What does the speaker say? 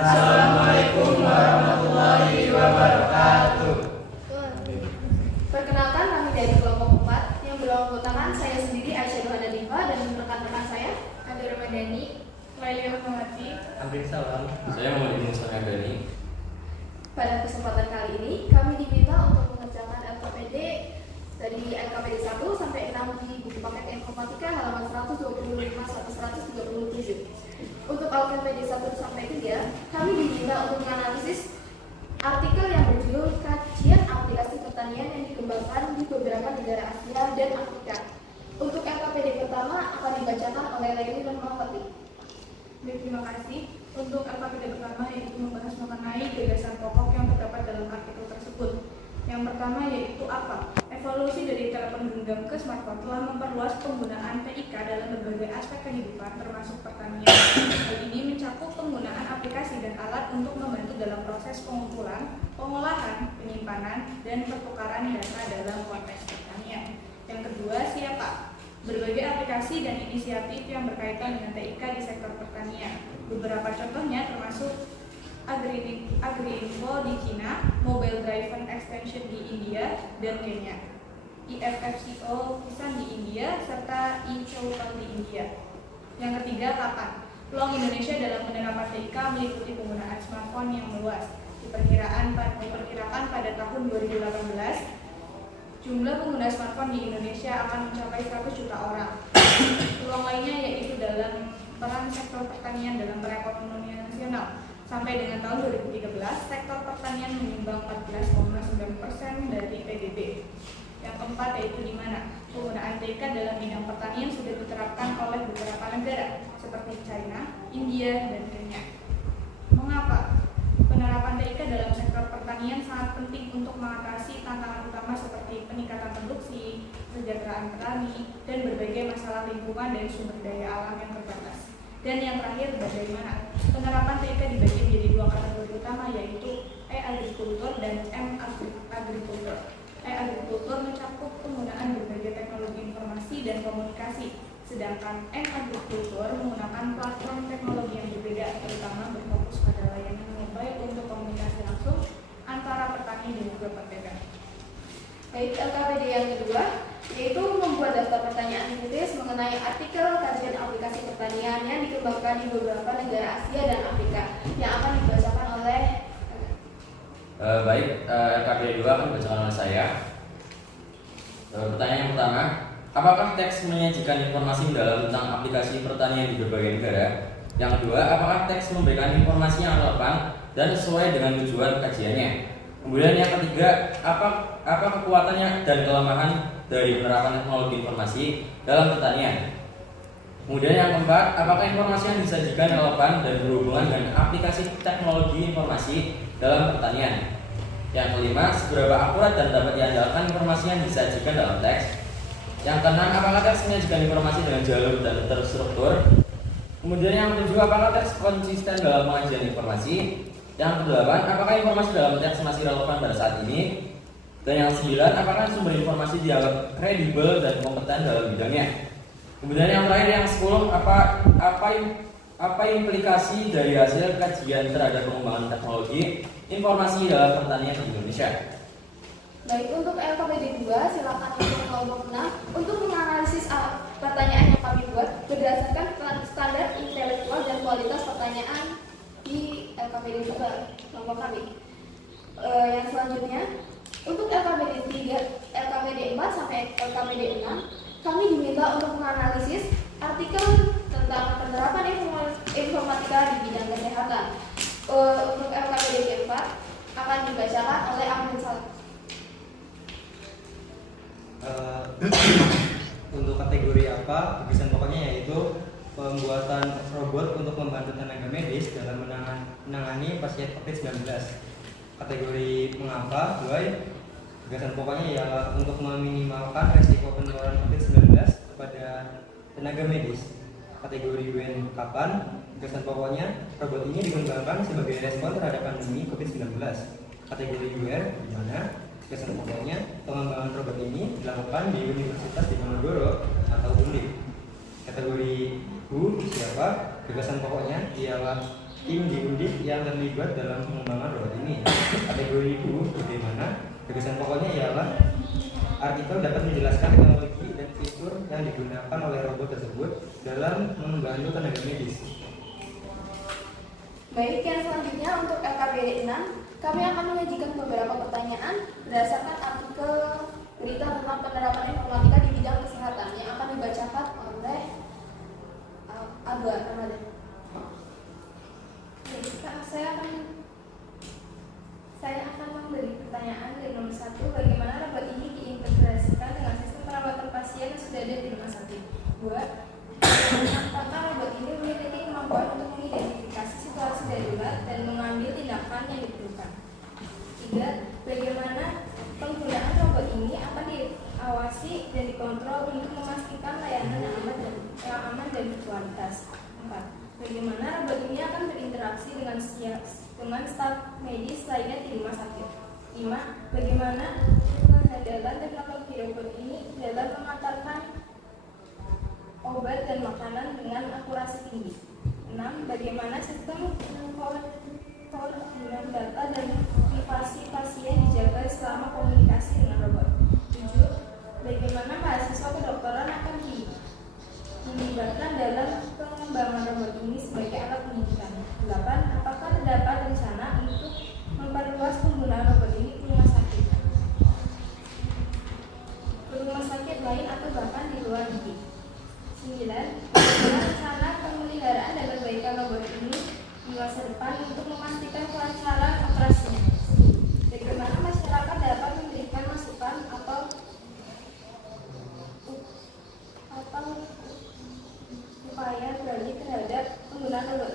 Assalamualaikum warahmatullahi wabarakatuh. Perkenalkan, kami dari kelompok 4 yang beranggotakan saya sendiri Aisyah Dohana Diva dan rekan-rekan saya Ade Ramadhani, Laili Rahmawati, Ambil salam. Saya Muhammad Ibnu Sanagani. Pada kesempatan kali ini kami diminta untuk mengerjakan LKPD dari LKPD 1 sampai 6 di buku paket informatika halaman 125 sampai 137. Untuk LKPD 1 sampai 3 kami diminta untuk menganalisis artikel yang berjudul Kajian Aplikasi Pertanian yang dikembangkan di beberapa negara Asia dan Afrika. Untuk LKPD pertama akan dibacakan oleh Laili Rahmawati. Baik, terima kasih. Untuk LKPD pertama yaitu membahas mengenai gagasan pokok yang terdapat dalam artikel tersebut. Yang pertama yaitu apa? Evolusi dari telepon genggam ke smartphone telah memperluas penggunaan TIK dalam berbagai aspek kehidupan termasuk pertanian. Hal ini mencakup penggunaan aplikasi dan alat untuk membantu dalam proses pengumpulan, pengolahan, penyimpanan, dan pertukaran data dalam konteks pertanian. Yang kedua, siapa? Berbagai aplikasi dan inisiatif yang berkaitan dengan TIK di sektor pertanian. Beberapa contohnya termasuk Agri-Info di China, Mobile Driven Extension di India dan Kenya, IFFCO Kisan di India, serta eChowtal di India. Yang ketiga, kapan? Peluang Indonesia dalam penerapan TIK meliputi penggunaan smartphone yang meluas. Diperkirakan pada tahun 2018, jumlah pengguna smartphone di Indonesia akan mencapai 100 juta orang. Peluang lainnya yaitu dalam peran sektor pertanian dalam perekonomian nasional. Sampai dengan tahun 2013, sektor pertanian menyumbang 14,9% dari PDB. Yang keempat yaitu di mana penggunaan TIK dalam bidang pertanian sudah diterapkan oleh beberapa negara seperti China, India, dan Kenya. Mengapa? Penerapan TIK dalam sektor pertanian sangat penting untuk mengatasi tantangan utama seperti peningkatan produksi, kesejahteraan petani, dan berbagai masalah lingkungan dan sumber daya alam yang terbatas. Dan yang terakhir, bagaimana? Penerapan TIK dibagi menjadi dua kategori utama, yaitu E-agrikultur dan M-agrikultur. E-agrikultur mencakup penggunaan berbagai teknologi informasi dan komunikasi, sedangkan M-agrikultur menggunakan platform teknologi yang berbeda, terutama berfokus pada layanan mobile untuk komunikasi langsung antara petani dan juga pedagang. Baik, LKPD yang kedua yaitu membuat daftar pertanyaan kritis mengenai artikel kajian aplikasi pertanian yang dikembangkan di beberapa negara Asia dan Afrika yang akan dibacakan oleh LKPD 2 akan dibacakan oleh saya. Pertanyaan yang pertama, apakah teks menyajikan informasi mendalam tentang aplikasi pertanian di berbagai negara? Yang kedua, apakah teks memberikan informasi yang relevan dan sesuai dengan tujuan kajiannya? Kemudian yang ketiga, apa kekuatannya dan kelemahan dari penerapan teknologi informasi dalam pertanian? Kemudian yang keempat, apakah informasi yang disajikan relevan dan berhubungan dengan aplikasi teknologi informasi dalam pertanian? Yang kelima, seberapa akurat dan dapat diandalkan informasi yang disajikan dalam teks? Yang keenam, apakah teks menyajikan informasi dengan jalur dan terstruktur? Kemudian yang ketujuh, apakah teks konsisten dalam pengajian informasi? Yang kedelapan, apakah informasi dalam teks masih relevan pada saat ini? Dan yang sembilan, apakah sumber informasi dianggap kredibel dan kompeten dalam bidangnya? Kemudian yang terakhir, yang 10, apa implikasi dari hasil kajian terhadap pengembangan teknologi informasi dalam pertanian di Indonesia? Baik, untuk LKPD 2 silakan untuk kelompok 6 untuk menganalisis pertanyaan yang kami buat berdasarkan standar intelektual dan kualitas pertanyaan di LKPD 2 kelompok kami. Yang selanjutnya, untuk LKPD 3, LKPD 4 sampai LKPD 6 kami diminta untuk menganalisis artikel tentang penerapan informatika di bidang kesehatan. Untuk LKPD 4 akan dibacakan oleh Ahmad Salam. Untuk kategori apa, tulisan pokoknya yaitu pembuatan robot untuk membantu tenaga medis dalam menangani pasien COVID-19. Kategori mengapa, gagasan pokoknya ialah untuk meminimalkan resiko penularan COVID-19 kepada tenaga medis. Kategori when, kapan, gagasan pokoknya robot ini dikembangkan sebagai respon terhadap pandemi COVID-19. Kategori where, di mana gagasan pokoknya pengembangan robot ini dilakukan di Universitas Diponegoro atau UNDIP. Kategori who, siapa, gagasan pokoknya ialah tim di Undip yang terlibat dalam pengembangan robot ini. Kategori 2, bagaimana? Gagasan pokoknya ialah artikel dapat menjelaskan teknologi dan fitur yang digunakan oleh robot tersebut dalam membantu tenaga medis. Baik, yang selanjutnya untuk LKPD 6, kami akan menyajikan beberapa pertanyaan berdasarkan artikel berita tentang penerapan informatika di bidang kesehatan yang akan dibacakan oleh Abah Ramadan. Saya akan memberi pertanyaan dari nomor 1, bagaimana robot ini diintegrasikan dengan sistem perawatan pasien yang sudah ada di rumah sakit. 2, apakah robot ini memiliki kemampuan untuk mengidentifikasi situasi darurat dan mengambil tindakan yang diperlukan. 3, bagaimana penggunaan robot ini akan diawasi dan dikontrol untuk memastikan layanan yang aman dan berkualitas. 4, bagaimana robot ini akan berinteraksi dengan staf medis lainnya di rumah sakit. 5, bagaimana kehandalan teknologi robot ini dalam mengantarkan obat dan makanan dengan akurasi tinggi. 6, bagaimana sistem koordinat data dan privasi pasien dijaga selama komunikasi dengan robot. 7, bagaimana mahasiswa kedokteran akan dilibatkan dalam pengembangan robot ini sebagai alat pendidikan. 8, apakah terdapat rencana untuk memperluas penggunaan robot ini ke rumah sakit lain atau bahkan di luar negeri. 9, bagaimana rencana pemeliharaan dan perbaikan robot ini di masa depan untuk memastikan kelancaran operasinya. 10, bagaimana masyarakat dapat memberikan masukan atau upaya beralih terhadap penggunaan robot